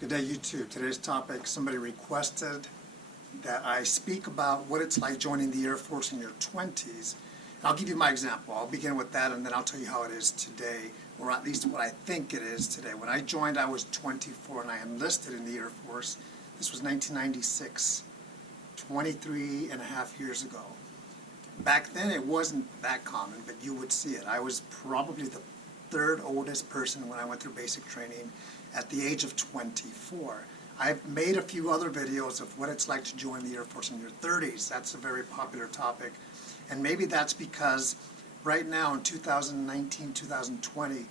Good day, YouTube. Today's topic, somebody requested that I speak about what it's like joining the Air Force in your 20s. I'll give you my example. I'll begin with that and then I'll tell you how it is today, or at least what I think it is today. When I joined, I was 24 and I enlisted in the Air Force. This was 1996, 23 and a half years ago. Back then it wasn't that common, but you would see it. I was probably the third oldest person when I went through basic training at the age of 24. I've made a few other videos of what it's like to join the Air Force in your 30s. That's a very popular topic. And maybe that's because right now in 2019, 2020,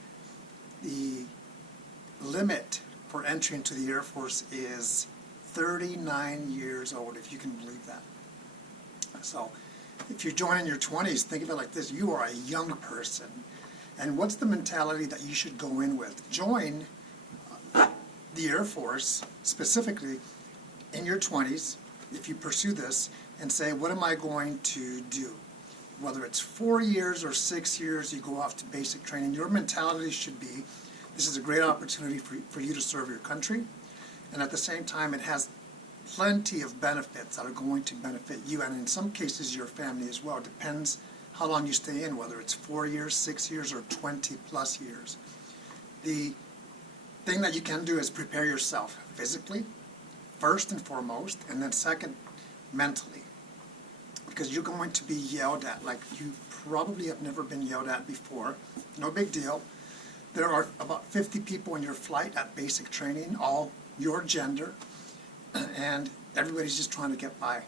the limit for entry into the Air Force is 39 years old, if you can believe that. So if you're joining your 20s, think of it like this. You are a young person. And what's the mentality that you should go in with? Join the Air Force, specifically in your 20s, if you pursue this, and say, what am I going to do? Whether it's 4 years or 6 years, you go off to basic training, your mentality should be, this is a great opportunity for you to serve your country, and at the same time it has plenty of benefits that are going to benefit you, and in some cases your family as well. It depends how long you stay in, whether it's 4 years, 6 years, or 20 plus years. The thing that you can do is prepare yourself physically, first and foremost, and then second, mentally. Because you're going to be yelled at like you probably have never been yelled at before. No big deal. There are about 50 people in your flight at basic training, all your gender, and everybody's just trying to get by.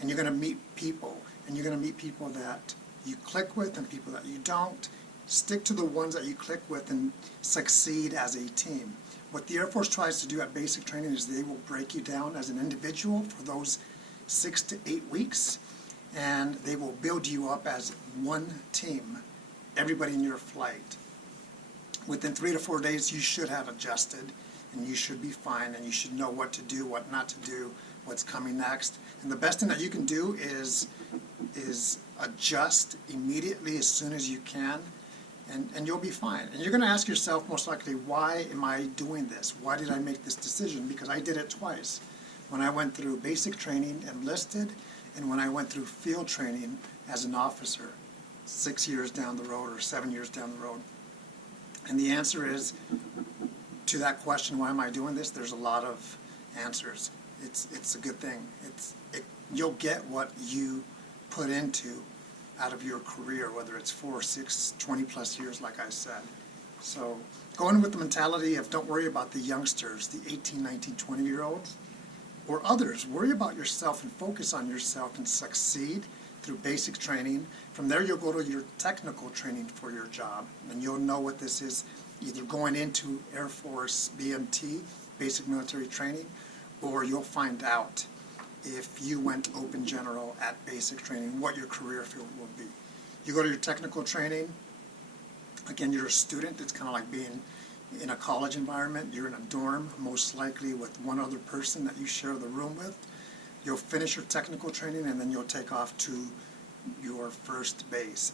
And you're going to meet people, and you're going to meet people that you click with and people that you don't. Stick to the ones that you click with and succeed as a team. What the Air Force tries to do at basic training is they will break you down as an individual for those 6 to 8 weeks, and they will build you up as one team, everybody in your flight. Within 3 to 4 days, you should have adjusted, and you should be fine, and you should know what to do, what not to do, what's coming next. And the best thing that you can do is adjust immediately as soon as you can, and you'll be fine. And you're going to ask yourself most likely, why am I doing this? Why did I make this decision? Because I did it twice. When I went through basic training, enlisted, and when I went through field training as an officer, 6 years down the road or 7 years down the road. And the answer is, to that question, why am I doing this? There's a lot of answers. It's a good thing. You'll get what you put into out of your career, whether it's 4, 6, 20 plus years, like I said. So go in with the mentality of don't worry about the youngsters, the 18, 19, 20-year-olds, or others. Worry about yourself and focus on yourself and succeed through basic training. From there, you'll go to your technical training for your job, and you'll know what this is, either going into Air Force BMT, basic military training, or you'll find out if you went open general at basic training, what your career field will be. You go to your technical training, again, you're a student. It's kind of like being in a college environment. You're in a dorm, most likely with one other person that you share the room with. You'll finish your technical training and then you'll take off to your first base.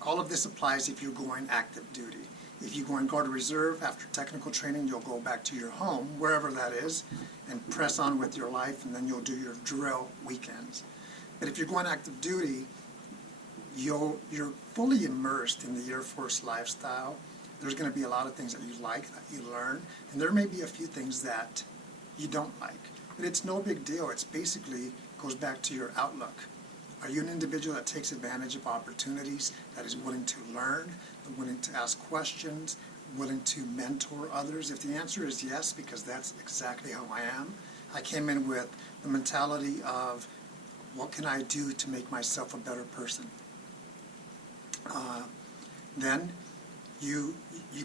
All of this applies if you're going active duty. If you go and guard reserve after technical training, you'll go back to your home, wherever that is, and press on with your life, and then you'll do your drill weekends. But if you're going active duty, you're fully immersed in the Air Force lifestyle. There's going to be a lot of things that you like, that you learn, and there may be a few things that you don't like. But it's no big deal. It's basically goes back to your outlook. Are you an individual that takes advantage of opportunities, that is willing to learn, willing to ask questions, willing to mentor others? If the answer is yes, because that's exactly how I am, I came in with the mentality of, what can I do to make myself a better person? Then you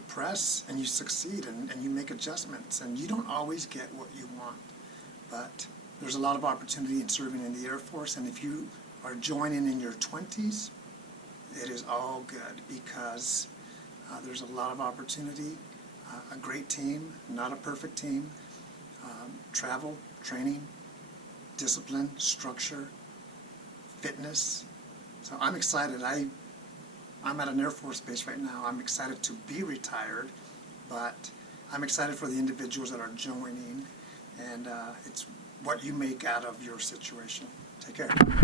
press and you succeed and you make adjustments, and you don't always get what you want. But there's a lot of opportunity in serving in the Air Force, and if you are joining in your 20s, it is all good, because there's a lot of opportunity, a great team, not a perfect team, travel, training, discipline, structure, fitness. So I'm excited. I'm at an Air Force base right now. I'm excited to be retired, but I'm excited for the individuals that are joining, and it's what you make out of your situation. Take care.